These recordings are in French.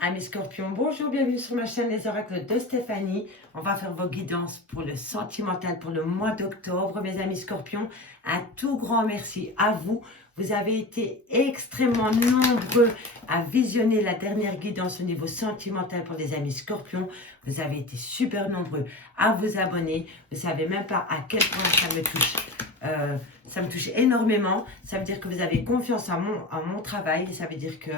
Amis Scorpions, bonjour, bienvenue sur ma chaîne Les Oracles de Stéphanie. On va faire vos guidances pour le sentimental pour le mois d'octobre. Mes amis Scorpions, un tout grand merci à vous. Vous avez été extrêmement nombreux à visionner la dernière guidance au niveau sentimental pour les amis Scorpions. Vous avez été super nombreux à vous abonner. Vous ne savez même pas à quel point ça me touche. Ça me touche énormément. Ça veut dire que vous avez confiance en mon travail. Ça veut dire que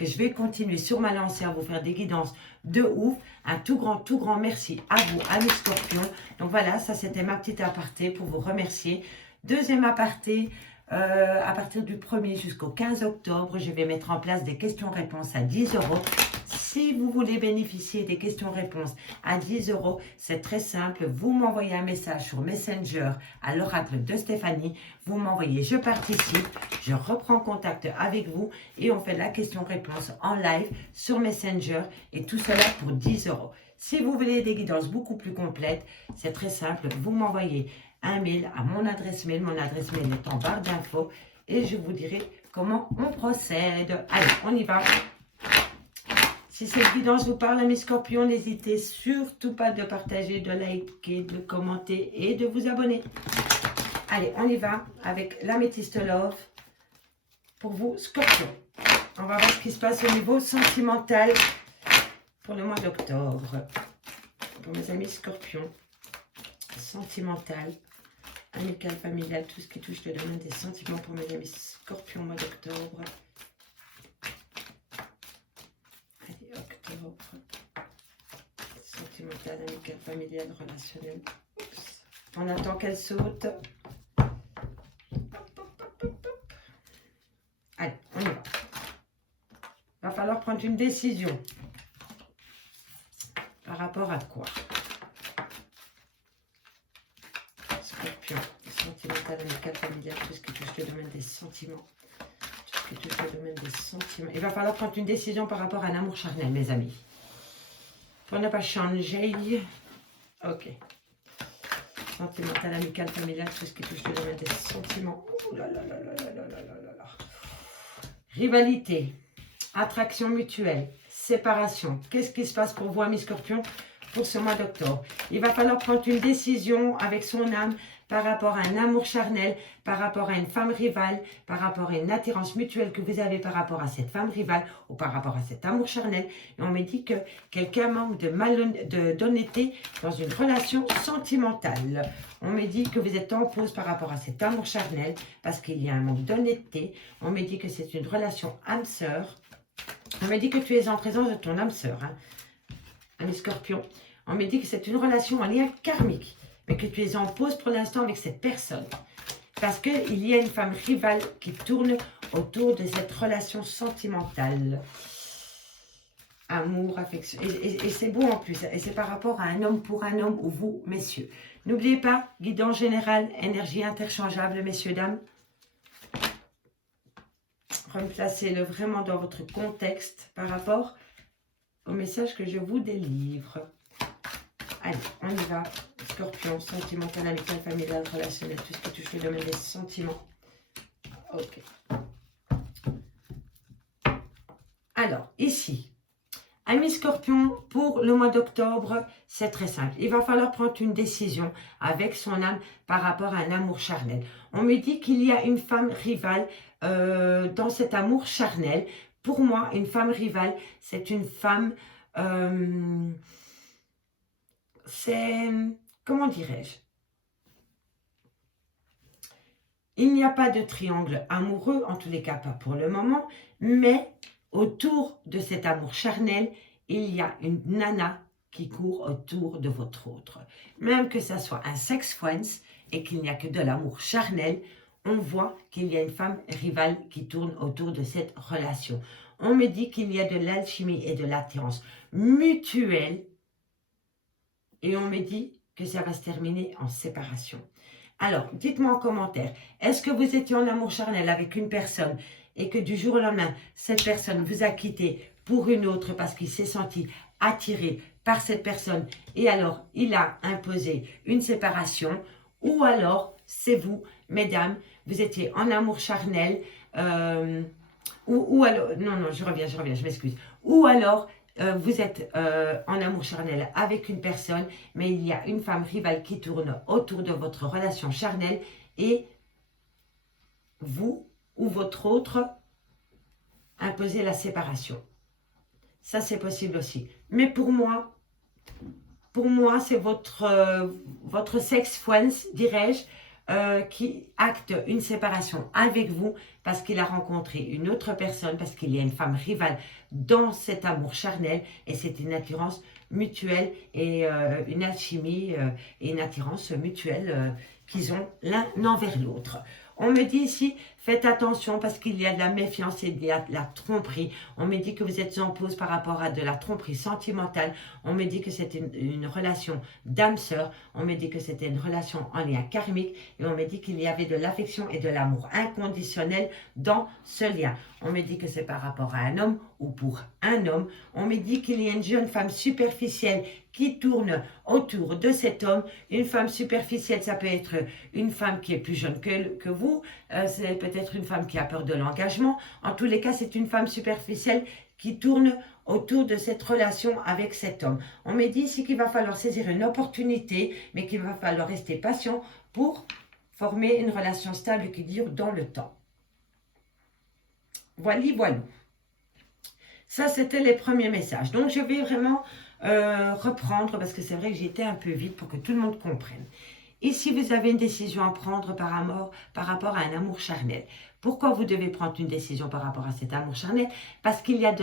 je vais continuer sur ma lancée à vous faire des guidances de ouf. Un tout grand merci à vous, amis Scorpions. Donc voilà, ça c'était ma petite aparté pour vous remercier. Deuxième aparté, à partir du 1er jusqu'au 15 octobre, je vais mettre en place des questions-réponses à 10 €. Si vous voulez bénéficier des questions-réponses à 10 €, c'est très simple. Vous m'envoyez un message sur Messenger à l'oracle de Stéphanie. Vous m'envoyez « Je participe », je reprends contact avec vous et on fait la question-réponse en live sur Messenger et tout cela pour 10 €. Si vous voulez des guidances beaucoup plus complètes, c'est très simple. Vous m'envoyez un mail à mon adresse mail. Mon adresse mail est en barre d'infos et je vous dirai comment on procède. Allez, on y va. Si cette guidance vous parle, mes Scorpions, n'hésitez surtout pas de partager, de liker, de commenter et de vous abonner. Allez, on y va avec l'améthyste Love pour vous, Scorpions. On va voir ce qui se passe au niveau sentimental pour le mois d'octobre. Pour mes amis Scorpions, sentimental, amical, familial, tout ce qui touche le domaine des sentiments pour mes amis Scorpions, mois d'octobre. Octobre, sentimental, amical, familial, relationnel. Oups. On attend qu'elle saute. Allez, on y va. Va falloir prendre une décision. Par rapport à quoi? Scorpion, sentimental, amical, familial, tout ce qui touche le domaine des sentiments. Tout le domaine des sentiments. Il va falloir prendre une décision par rapport à un amour charnel, mes amis. Pour ne pas changer. Ok. Sentimental, amical, familial, tout ce qui touche le domaine des sentiments. Ouh là là là là là là là là là. Rivalité, attraction mutuelle, séparation. Qu'est-ce qui se passe pour vous, amis Scorpions, pour ce mois d'octobre? Il va falloir prendre une décision avec son âme par rapport à un amour charnel, par rapport à une femme rivale, par rapport à une attirance mutuelle que vous avez par rapport à cette femme rivale ou par rapport à cet amour charnel. Et on me dit que quelqu'un manque d'honnêteté dans une relation sentimentale. On me dit que vous êtes en pause par rapport à cet amour charnel parce qu'il y a un manque d'honnêteté. On me dit que c'est une relation âme-sœur. On me dit que tu es en présence de ton âme-sœur, hein, ami Scorpion. On me dit que c'est une relation en lien karmique, mais que tu es en pause pour l'instant avec cette personne. Parce qu'il y a une femme rivale qui tourne autour de cette relation sentimentale. Amour, affection. Et c'est beau en plus. Et c'est par rapport à un homme pour un homme ou vous, messieurs. N'oubliez pas, guidance générale, énergie interchangeable, messieurs, dames. Replacez-le vraiment dans votre contexte par rapport au message que je vous délivre. Allez, on y va. Scorpion, sentimental, amical, familial, relationnel, tout ce qui touche le domaine des sentiments. Ok. Alors, ici, amis Scorpion, pour le mois d'octobre, c'est très simple. Il va falloir prendre une décision avec son âme par rapport à un amour charnel. On me dit qu'il y a une femme rivale dans cet amour charnel. Pour moi, une femme rivale, c'est une femme... c'est... Comment dirais-je? Il n'y a pas de triangle amoureux, en tous les cas pas pour le moment, mais autour de cet amour charnel, il y a une nana qui court autour de votre autre. Même que ça soit un sex friends et qu'il n'y a que de l'amour charnel, on voit qu'il y a une femme rivale qui tourne autour de cette relation. On me dit qu'il y a de l'alchimie et de l'attirance mutuelle et on me dit que ça va se terminer en séparation. Alors, dites-moi en commentaire, est-ce que vous étiez en amour charnel avec une personne et que du jour au lendemain, cette personne vous a quitté pour une autre parce qu'il s'est senti attiré par cette personne et alors il a imposé une séparation, ou alors c'est vous, mesdames, vous étiez en amour charnel Ou alors, non, non, je reviens, je m'excuse. Ou alors, vous êtes en amour charnel avec une personne, mais il y a une femme rivale qui tourne autour de votre relation charnelle et vous ou votre autre imposez la séparation. Ça, c'est possible aussi. Mais pour moi, c'est votre sex friends, dirais-je, qui acte une séparation avec vous parce qu'il a rencontré une autre personne, parce qu'il y a une femme rivale dans cet amour charnel et c'est une attirance mutuelle et une alchimie et une attirance mutuelle qu'ils ont l'un envers l'autre. On me dit ici, faites attention parce qu'il y a de la méfiance et de la tromperie. On me dit que vous êtes en pause par rapport à de la tromperie sentimentale. On me dit que c'est une relation d'âme-sœur. On me dit que c'était une relation en lien karmique. Et on me dit qu'il y avait de l'affection et de l'amour inconditionnel dans ce lien. On me dit que c'est par rapport à un homme ou pour un homme. On me dit qu'il y a une jeune femme superficielle qui tourne autour de cet homme. Une femme superficielle, ça peut être une femme qui est plus jeune que vous. C'est peut-être une femme qui a peur de l'engagement. En tous les cas, c'est une femme superficielle qui tourne autour de cette relation avec cet homme. On me dit ici qu'il va falloir saisir une opportunité, mais qu'il va falloir rester patient pour former une relation stable qui dure dans le temps. Voilà. Ça, c'était les premiers messages. Donc, je vais vraiment reprendre, parce que c'est vrai que j'ai été un peu vite pour que tout le monde comprenne. Ici, vous avez une décision à prendre par rapport à un amour charnel. Pourquoi vous devez prendre une décision par rapport à cet amour charnel? Parce qu'il y a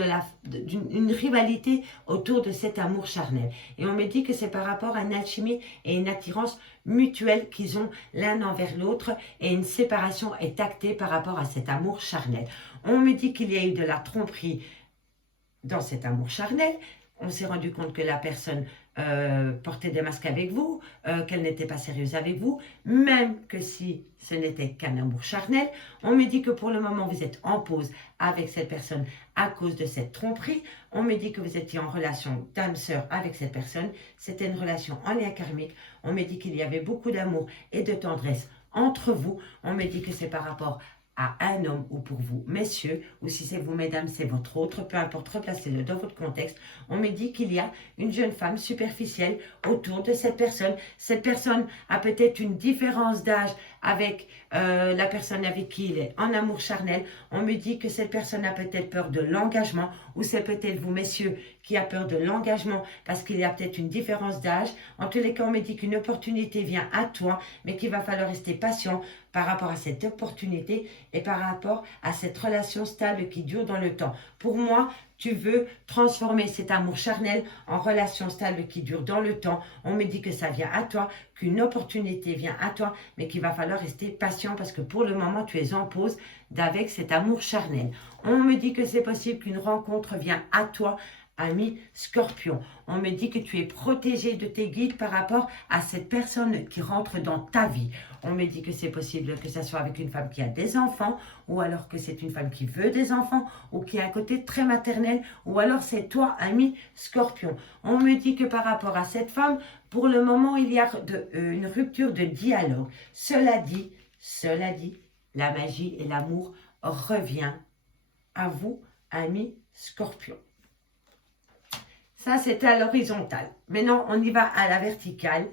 une rivalité autour de cet amour charnel. Et on me dit que c'est par rapport à une alchimie et une attirance mutuelle qu'ils ont l'un envers l'autre et une séparation est actée par rapport à cet amour charnel. On me dit qu'il y a eu de la tromperie dans cet amour charnel. On s'est rendu compte que la personne portait des masques avec vous, qu'elle n'était pas sérieuse avec vous, même que si ce n'était qu'un amour charnel. On me dit que pour le moment, vous êtes en pause avec cette personne à cause de cette tromperie. On me dit que vous étiez en relation d'âme-sœur avec cette personne. C'était une relation en lien karmique. On me dit qu'il y avait beaucoup d'amour et de tendresse entre vous. On me dit que c'est par rapport à un homme ou pour vous, messieurs, ou si c'est vous, mesdames, c'est votre autre, peu importe, replacez-le dans votre contexte. On me dit qu'il y a une jeune femme superficielle autour de cette personne. Cette personne a peut-être une différence d'âge avec la personne avec qui il est en amour charnel. On me dit que cette personne a peut-être peur de l'engagement, ou c'est peut-être vous, messieurs, qui a peur de l'engagement parce qu'il y a peut-être une différence d'âge. En tous les cas, on me dit qu'une opportunité vient à toi, mais qu'il va falloir rester patient par rapport à cette opportunité et par rapport à cette relation stable qui dure dans le temps. Pour moi, tu veux transformer cet amour charnel en relation stable qui dure dans le temps. On me dit que ça vient à toi, qu'une opportunité vient à toi, mais qu'il va falloir rester patient parce que pour le moment, tu es en pause avec cet amour charnel. On me dit que c'est possible qu'une rencontre vienne à toi, ami Scorpion. On me dit que tu es protégé de tes guides par rapport à cette personne qui rentre dans ta vie. On me dit que c'est possible que ce soit avec une femme qui a des enfants, ou alors que c'est une femme qui veut des enfants, ou qui a un côté très maternel, ou alors c'est toi, ami Scorpion. On me dit que par rapport à cette femme, pour le moment, il y a une rupture de dialogue. Cela dit, la magie et l'amour revient à vous, ami Scorpion. Ça, c'était à l'horizontale. Maintenant, on y va à la verticale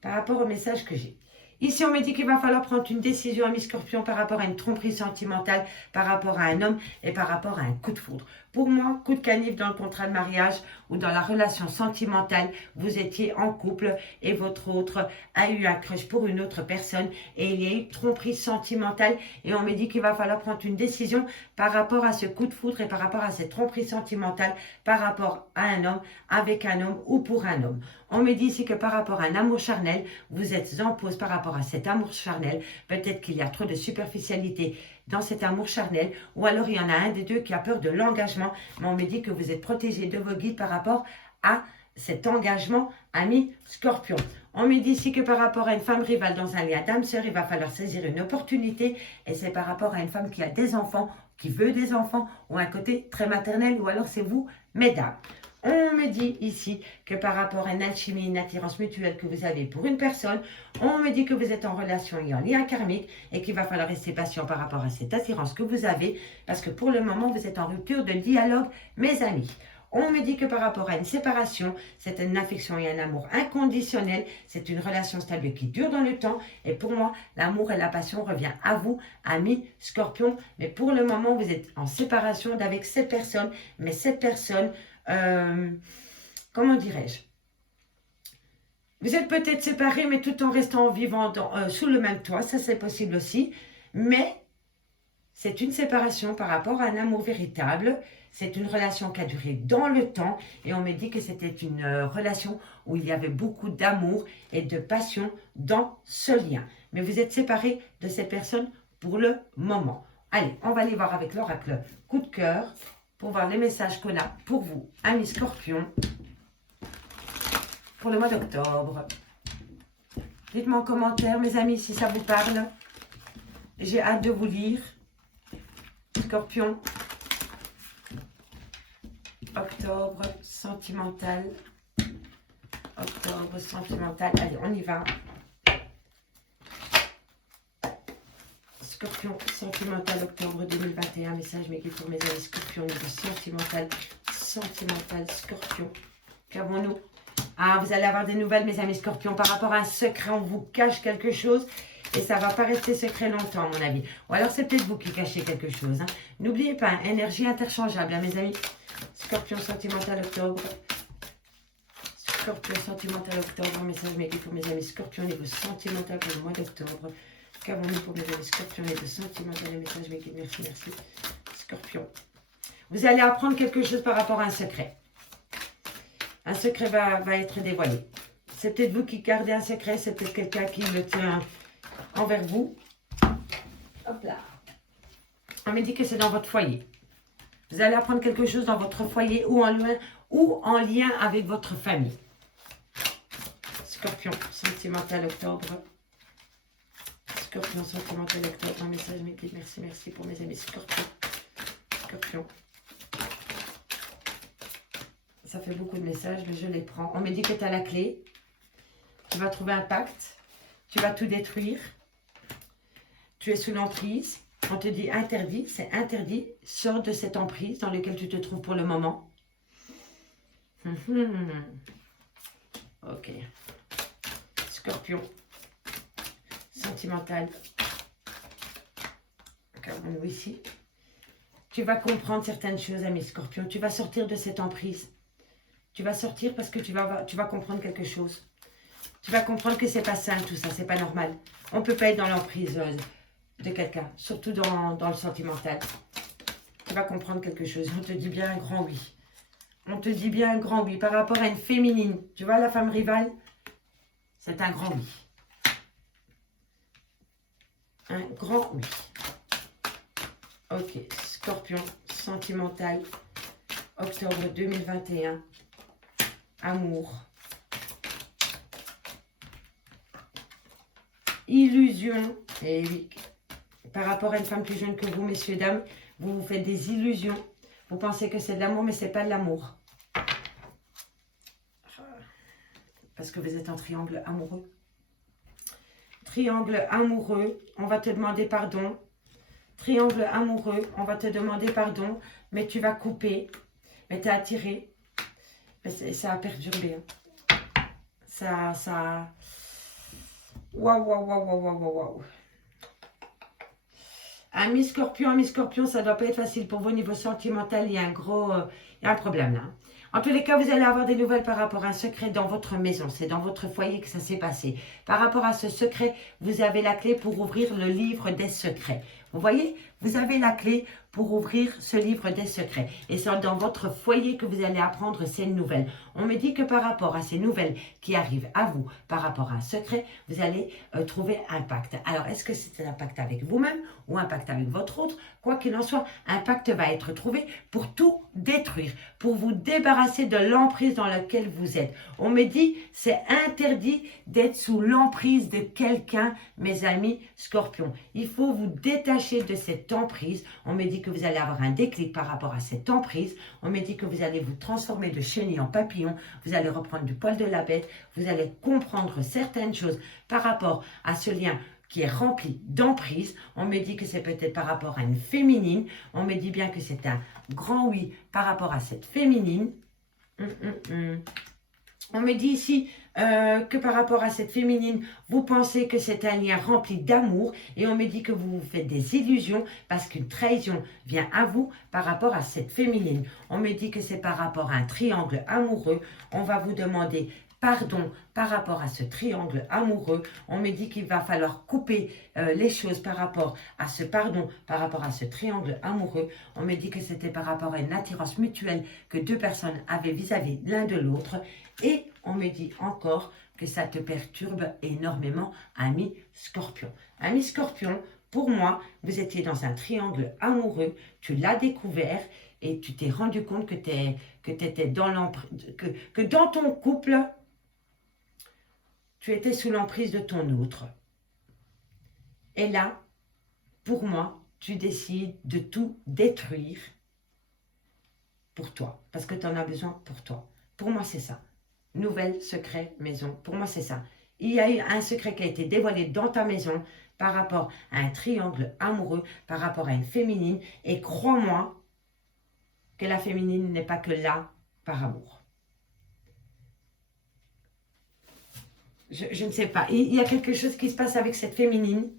par rapport au message que j'ai. Ici, on me dit qu'il va falloir prendre une décision, ami Scorpion, par rapport à une tromperie sentimentale, par rapport à un homme et par rapport à un coup de foudre. Pour moi, coup de canif dans le contrat de mariage ou dans la relation sentimentale, vous étiez en couple et votre autre a eu un crush pour une autre personne et il y a eu tromperie sentimentale et on me dit qu'il va falloir prendre une décision par rapport à ce coup de foudre et par rapport à cette tromperie sentimentale, par rapport à un homme, avec un homme ou pour un homme. On me dit ici que par rapport à un amour charnel, vous êtes en pause par rapport à cet amour charnel. Peut-être qu'il y a trop de superficialité dans cet amour charnel, ou alors il y en a un des deux qui a peur de l'engagement, mais on me dit que vous êtes protégé de vos guides par rapport à cet engagement, ami Scorpion. On me dit ici que par rapport à une femme rivale dans un lien d'âme-sœur, il va falloir saisir une opportunité, et c'est par rapport à une femme qui a des enfants, qui veut des enfants, ou un côté très maternel, ou alors c'est vous, mesdames. On me dit ici que par rapport à une alchimie, une attirance mutuelle que vous avez pour une personne, on me dit que vous êtes en relation et en lien karmique et qu'il va falloir rester patient par rapport à cette attirance que vous avez parce que pour le moment, vous êtes en rupture de dialogue, mes amis. On me dit que par rapport à une séparation, c'est une affection et un amour inconditionnel, c'est une relation stable qui dure dans le temps. Et pour moi, l'amour et la passion revient à vous, amis Scorpion. Mais pour le moment, vous êtes en séparation avec cette personne. Mais cette personne, comment dirais-je? Vous êtes peut-être séparés, mais tout en restant vivant sous le même toit. Ça, c'est possible aussi. Mais c'est une séparation par rapport à un amour véritable. C'est une relation qui a duré dans le temps et on me dit que c'était une relation où il y avait beaucoup d'amour et de passion dans ce lien. Mais vous êtes séparés de cette personne pour le moment. Allez, on va aller voir avec l'oracle coup de cœur pour voir les messages qu'on a pour vous, amis Scorpion, pour le mois d'octobre. Dites-moi en commentaire, mes amis, si ça vous parle. J'ai hâte de vous lire. Scorpion. Octobre sentimental. Octobre sentimental. Allez, on y va. Scorpion sentimental, octobre 2021. Message mais qui pour mes amis Scorpion, niveau sentimental. Sentimental, Scorpion. Qu'avons-nous? Ah, vous allez avoir des nouvelles, mes amis Scorpions. Par rapport à un secret, on vous cache quelque chose. Et ça ne va pas rester secret longtemps, à mon avis. Ou alors, c'est peut-être vous qui cachez quelque chose. Hein. N'oubliez pas, hein, énergie interchangeable, hein, mes amis. Scorpion sentimental octobre. Scorpion sentimental octobre. Message mais pour mes amis Scorpion, niveau sentimental pour le mois d'octobre. Qu'avons-nous pour mes amis Scorpion, niveau sentimental et message mais merci, merci. Scorpion. Vous allez apprendre quelque chose par rapport à un secret. Un secret va être dévoilé. C'est peut-être vous qui gardez un secret, c'est peut-être quelqu'un qui le tient envers vous. Hop là. On me dit que c'est dans votre foyer. Vous allez apprendre quelque chose dans votre foyer ou en lien avec votre famille. Scorpion, sentimental octobre. Scorpion, sentimental octobre. Un message, merci, merci pour mes amis. Scorpion. Scorpion. Ça fait beaucoup de messages, mais je les prends. On me dit que tu as la clé. Tu vas trouver un pacte. Tu vas tout détruire. Tu es sous l'emprise. On te dit interdit, c'est interdit. Sors de cette emprise dans laquelle tu te trouves pour le moment. Ok. Scorpion. Sentimental. Regardons-nous ici. Tu vas comprendre certaines choses, amis Scorpion. Tu vas sortir de cette emprise. Tu vas sortir parce que tu vas comprendre quelque chose. Tu vas comprendre que c'est pas sain tout ça, c'est pas normal. On ne peut pas être dans l'emprise de quelqu'un, surtout dans le sentimental. Tu vas comprendre quelque chose. On te dit bien un grand oui. On te dit bien un grand oui. Par rapport à une féminine, tu vois la femme rivale, c'est un grand oui. Un grand oui. Ok, Scorpion, sentimental, octobre 2021, amour. Illusion, et oui, par rapport à une femme plus jeune que vous, messieurs, dames, vous vous faites des illusions. Vous pensez que c'est de l'amour, mais ce n'est pas de l'amour. Parce que vous êtes en triangle amoureux. Triangle amoureux, on va te demander pardon. Triangle amoureux, on va te demander pardon, mais tu vas couper. Mais tu es attiré. Mais ça a perturbé. Hein. Ça... Waouh, waouh, waouh, waouh, waouh, waouh. Ami Scorpion, ça ne doit pas être facile pour vous au niveau sentimental. Il y a un problème là. En tous les cas, vous allez avoir des nouvelles par rapport à un secret dans votre maison. C'est dans votre foyer que ça s'est passé. Par rapport à ce secret, vous avez la clé pour ouvrir le livre des secrets. Vous voyez, vous avez la clé pour ouvrir ce livre des secrets. Et c'est dans votre foyer que vous allez apprendre ces nouvelles. On me dit que par rapport à ces nouvelles qui arrivent à vous, par rapport à un secret, vous allez trouver un pacte. Alors, est-ce que c'est un pacte avec vous-même ou un pacte avec votre autre? Quoi qu'il en soit, un pacte va être trouvé pour tout détruire, pour vous débarrasser de l'emprise dans laquelle vous êtes. On me dit, c'est interdit d'être sous l'emprise de quelqu'un, mes amis Scorpions. Il faut vous détacher de cette emprise. On me dit que vous allez avoir un déclic par rapport à cette emprise. On me dit que vous allez vous transformer de chenille en papillon. Vous allez reprendre du poil de la bête. Vous allez comprendre certaines choses par rapport à ce lien qui est rempli d'emprise. On me dit que c'est peut-être par rapport à une féminine. On me dit bien que c'est un grand oui par rapport à cette féminine. On me dit ici que par rapport à cette féminine, vous pensez que c'est un lien rempli d'amour et on me dit que vous vous faites des illusions parce qu'une trahison vient à vous par rapport à cette féminine. On me dit que c'est par rapport à un triangle amoureux. On va vous demander pardon par rapport à ce triangle amoureux. On me dit qu'il va falloir couper les choses par rapport à ce pardon, par rapport à ce triangle amoureux. On me dit que c'était par rapport à une attirance mutuelle que deux personnes avaient vis-à-vis l'un de l'autre. Et on me dit encore que ça te perturbe énormément, ami Scorpion. Ami Scorpion, pour moi, vous étiez dans un triangle amoureux, tu l'as découvert et tu t'es rendu compte que étais dans l'emprise, que dans ton couple, tu étais sous l'emprise de ton autre. Et là, pour moi, tu décides de tout détruire pour toi, parce que tu en as besoin pour toi. Pour moi, c'est ça. Nouvelle, secret, maison. Pour moi, c'est ça. Il y a eu un secret qui a été dévoilé dans ta maison par rapport à un triangle amoureux, par rapport à une féminine. Et crois-moi que la féminine n'est pas que là par amour. Je ne sais pas. Il y a quelque chose qui se passe avec cette féminine.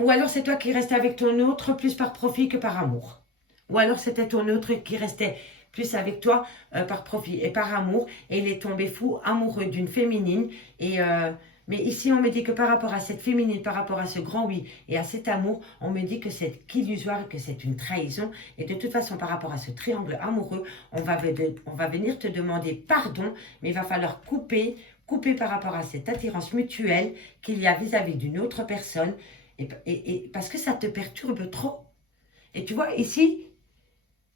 Ou alors c'est toi qui restais avec ton autre plus par profit que par amour. Ou alors c'était ton autre qui restait plus avec toi par profit et par amour. Et il est tombé fou, amoureux d'une féminine. Mais ici, on me dit que par rapport à cette féminine, par rapport à ce grand oui et à cet amour, on me dit que c'est qu'illusoire, que c'est une trahison. Et de toute façon, par rapport à ce triangle amoureux, on va venir te demander pardon, mais il va falloir couper par rapport à cette attirance mutuelle qu'il y a vis-à-vis d'une autre personne, et parce que ça te perturbe trop. Et tu vois, ici,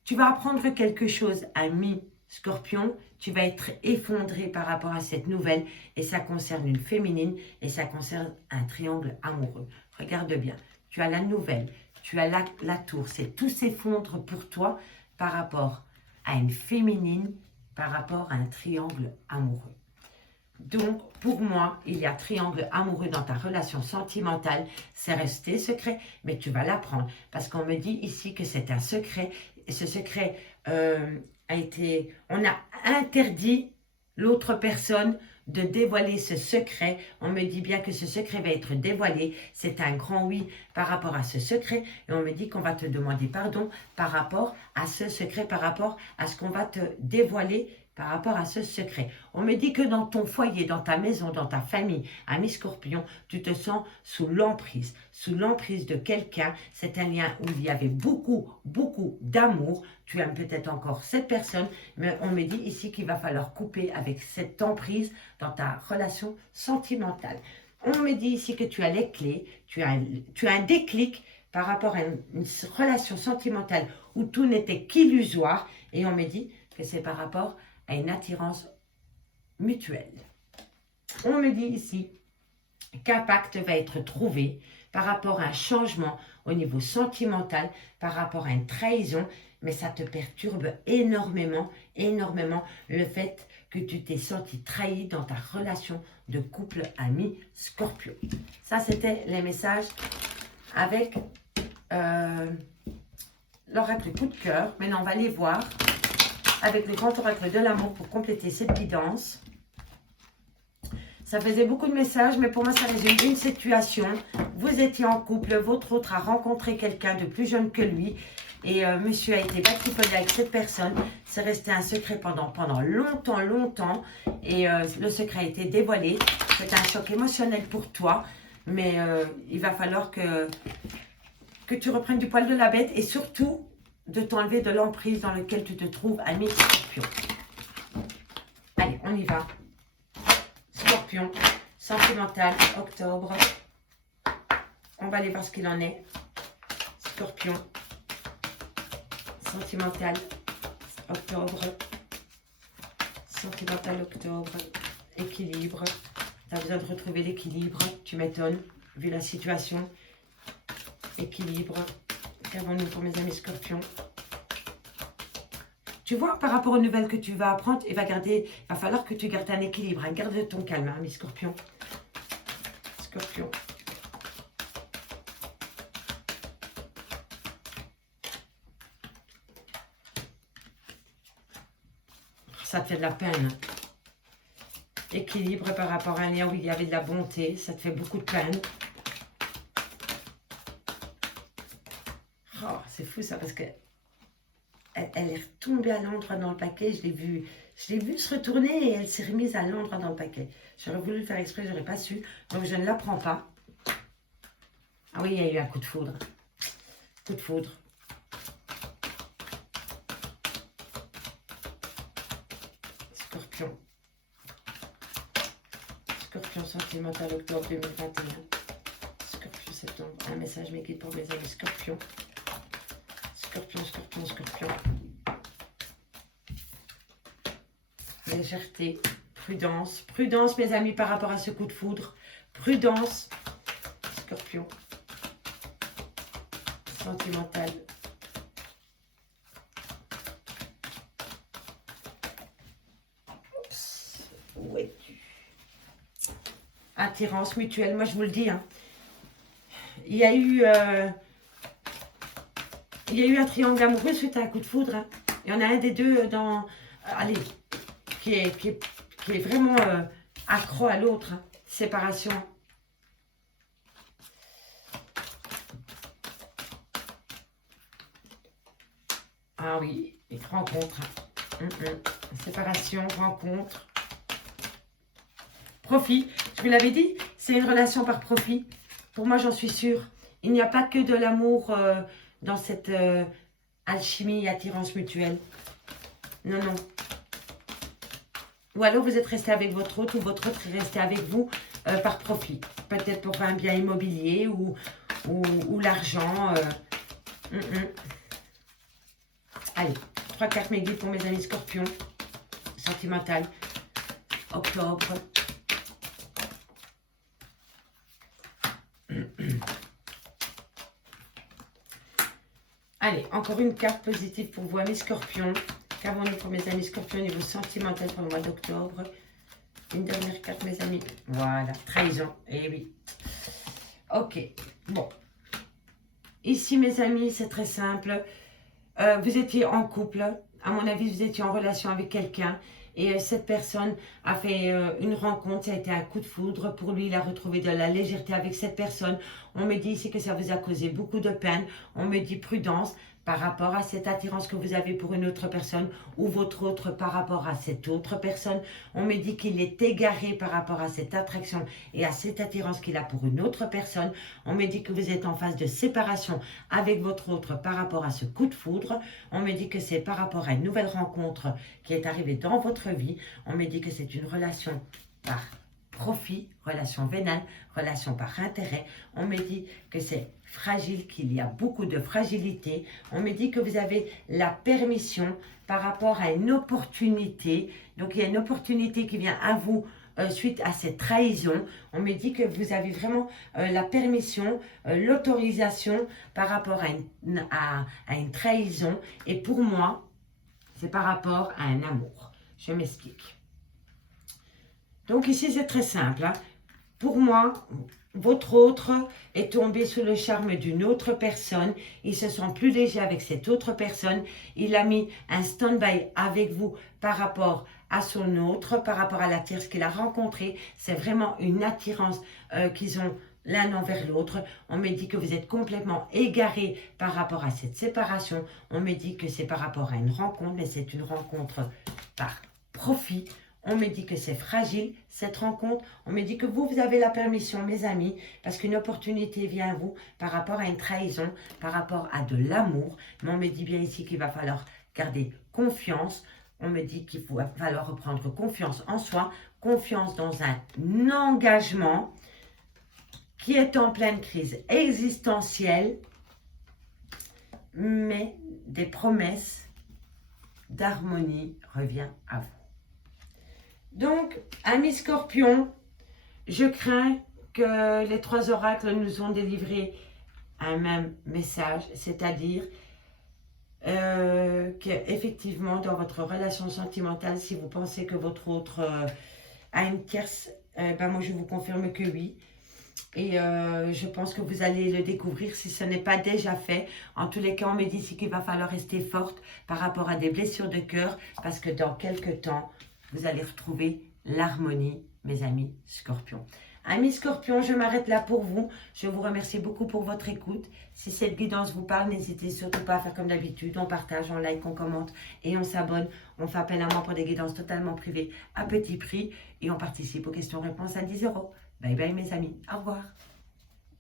tu vas apprendre quelque chose, ami Scorpion, tu vas être effondré par rapport à cette nouvelle et ça concerne une féminine et ça concerne un triangle amoureux. Regarde bien, tu as la nouvelle, tu as la tour, c'est tout s'effondre pour toi par rapport à une féminine, par rapport à un triangle amoureux. Donc, pour moi, il y a triangle amoureux dans ta relation sentimentale. C'est resté secret, mais tu vas l'apprendre. Parce qu'on me dit ici que c'est un secret. Et ce secret on a interdit l'autre personne de dévoiler ce secret. On me dit bien que ce secret va être dévoilé. C'est un grand oui par rapport à ce secret. Et on me dit qu'on va te demander pardon par rapport à ce secret, par rapport à ce qu'on va te dévoiler par rapport à ce secret. On me dit que dans ton foyer, dans ta maison, dans ta famille, ami Scorpion, tu te sens sous l'emprise de quelqu'un. C'est un lien où il y avait beaucoup d'amour. Tu aimes peut-être encore cette personne, mais on me dit ici qu'il va falloir couper avec cette emprise dans ta relation sentimentale. On me dit ici que tu as les clés, tu as un déclic par rapport à une relation sentimentale où tout n'était qu'illusoire, et on me dit que c'est par rapport à une attirance mutuelle. On me dit ici qu'un pacte va être trouvé par rapport à un changement au niveau sentimental, par rapport à une trahison, mais ça te perturbe énormément le fait que tu t'es senti trahi dans ta relation de couple ami Scorpion. Ça, c'était les messages avec l'oracle coup de cœur. Maintenant, on va les voir avec le grand oracle de l'amour pour compléter cette guidance. Ça faisait beaucoup de messages, mais pour moi, ça résume une situation. Vous étiez en couple, votre autre a rencontré quelqu'un de plus jeune que lui, et monsieur a été batifolé avec cette personne. C'est resté un secret pendant longtemps, et le secret a été dévoilé. C'est un choc émotionnel pour toi, mais il va falloir que tu reprennes du poil de la bête, et surtout de t'enlever de l'emprise dans laquelle tu te trouves, ami Scorpion. Allez, on y va. Scorpion, sentimental, octobre. On va aller voir ce qu'il en est. Scorpion, sentimental, octobre. Sentimental, octobre. Équilibre. Tu as besoin de retrouver l'équilibre. Tu m'étonnes, vu la situation. Équilibre. Qu'avons-nous pour mes amis scorpions? Tu vois, par rapport aux nouvelles que tu vas apprendre, il va falloir que tu gardes un équilibre. Hein. Garde ton calme, hein, mes scorpions. Scorpion. Ça te fait de la peine. Équilibre par rapport à un lien où il y avait de la bonté. Ça te fait beaucoup de peine. Oh, c'est fou ça parce que elle est retombée à l'endroit dans le paquet. Je l'ai vue se retourner et elle s'est remise à l'endroit dans le paquet. J'aurais voulu le faire exprès, j'aurais pas su. Donc je ne la prends pas. Ah oui, il y a eu un coup de foudre. Coup de foudre. Scorpion. Scorpion sentimental octobre 2021. Scorpion septembre. Un message mes guides pour mes amis scorpions. Scorpion, scorpion, scorpion. Légèreté, prudence. Prudence, mes amis, par rapport à ce coup de foudre. Prudence. Scorpion. Sentimental. Oups. Où es-tu? Attirance mutuelle, moi je vous le dis. Hein. Il y a eu un triangle amoureux suite à un coup de foudre. Hein. Il y en a un des deux dans... allez, qui est vraiment accro à l'autre. Hein. Séparation. Ah oui, rencontre. Séparation, rencontre. Profit. Je vous l'avais dit, c'est une relation par profit. Pour moi, j'en suis sûre. Il n'y a pas que de l'amour dans cette alchimie et attirance mutuelle. Non, non. Ou alors vous êtes resté avec votre autre ou votre autre est resté avec vous par profit. Peut-être pour un bien immobilier ou l'argent. Allez, 3 cartes mes guides pour mes amis scorpions. Sentimental. Octobre. Allez, encore une carte positive pour vous, amis scorpions. Qu'avons-nous pour mes amis scorpions au niveau sentimental pour le mois d'octobre? Une dernière carte, mes amis. Voilà, trahison. Eh oui. Ok, bon. Ici, mes amis, c'est très simple. Vous étiez en couple. À mon avis, vous étiez en relation avec quelqu'un. Et cette personne a fait une rencontre, ça a été un coup de foudre. Pour lui, il a retrouvé de la légèreté avec cette personne. On me dit ici que ça vous a causé beaucoup de peine. On me dit prudence par rapport à cette attirance que vous avez pour une autre personne ou votre autre par rapport à cette autre personne. On me dit qu'il est égaré par rapport à cette attraction et à cette attirance qu'il a pour une autre personne. On me dit que vous êtes en phase de séparation avec votre autre par rapport à ce coup de foudre. On me dit que c'est par rapport à une nouvelle rencontre qui est arrivée dans votre vie. On me dit que c'est une relation par profit, relation vénale, relation par intérêt. On me dit que c'est fragile, qu'il y a beaucoup de fragilité. On me dit que vous avez la permission par rapport à une opportunité. Donc, il y a une opportunité qui vient à vous suite à cette trahison. On me dit que vous avez vraiment la permission, l'autorisation par rapport à une trahison. Et pour moi, c'est par rapport à un amour. Je m'explique. Donc ici, c'est très simple. Hein. Pour moi, votre autre est tombé sous le charme d'une autre personne. Il se sent plus léger avec cette autre personne. Il a mis un stand-by avec vous par rapport à son autre, par rapport à l'attirance qu'il a rencontré. C'est vraiment une attirance qu'ils ont l'un envers l'autre. On me dit que vous êtes complètement égaré par rapport à cette séparation. On me dit que c'est par rapport à une rencontre, mais c'est une rencontre par profit. On me dit que c'est fragile, cette rencontre. On me dit que vous avez la permission, mes amis, parce qu'une opportunité vient à vous par rapport à une trahison, par rapport à de l'amour. Mais on me dit bien ici qu'il va falloir garder confiance. On me dit qu'il va falloir reprendre confiance en soi, confiance dans un engagement qui est en pleine crise existentielle, mais des promesses d'harmonie reviennent à vous. Donc, amis scorpions, je crains que les 3 oracles nous ont délivré un même message, c'est-à-dire qu'effectivement, dans votre relation sentimentale, si vous pensez que votre autre a une tierce, ben moi je vous confirme que oui. Et je pense que vous allez le découvrir si ce n'est pas déjà fait. En tous les cas, on me dit ici qu'il va falloir rester forte par rapport à des blessures de cœur, parce que dans quelques temps, vous allez retrouver l'harmonie, mes amis scorpions. Amis scorpions, je m'arrête là pour vous. Je vous remercie beaucoup pour votre écoute. Si cette guidance vous parle, n'hésitez surtout pas à faire comme d'habitude. On partage, on like, on commente et on s'abonne. On fait appel à moi pour des guidances totalement privées à petit prix. Et on participe aux questions-réponses à 10 €. Bye bye mes amis. Au revoir.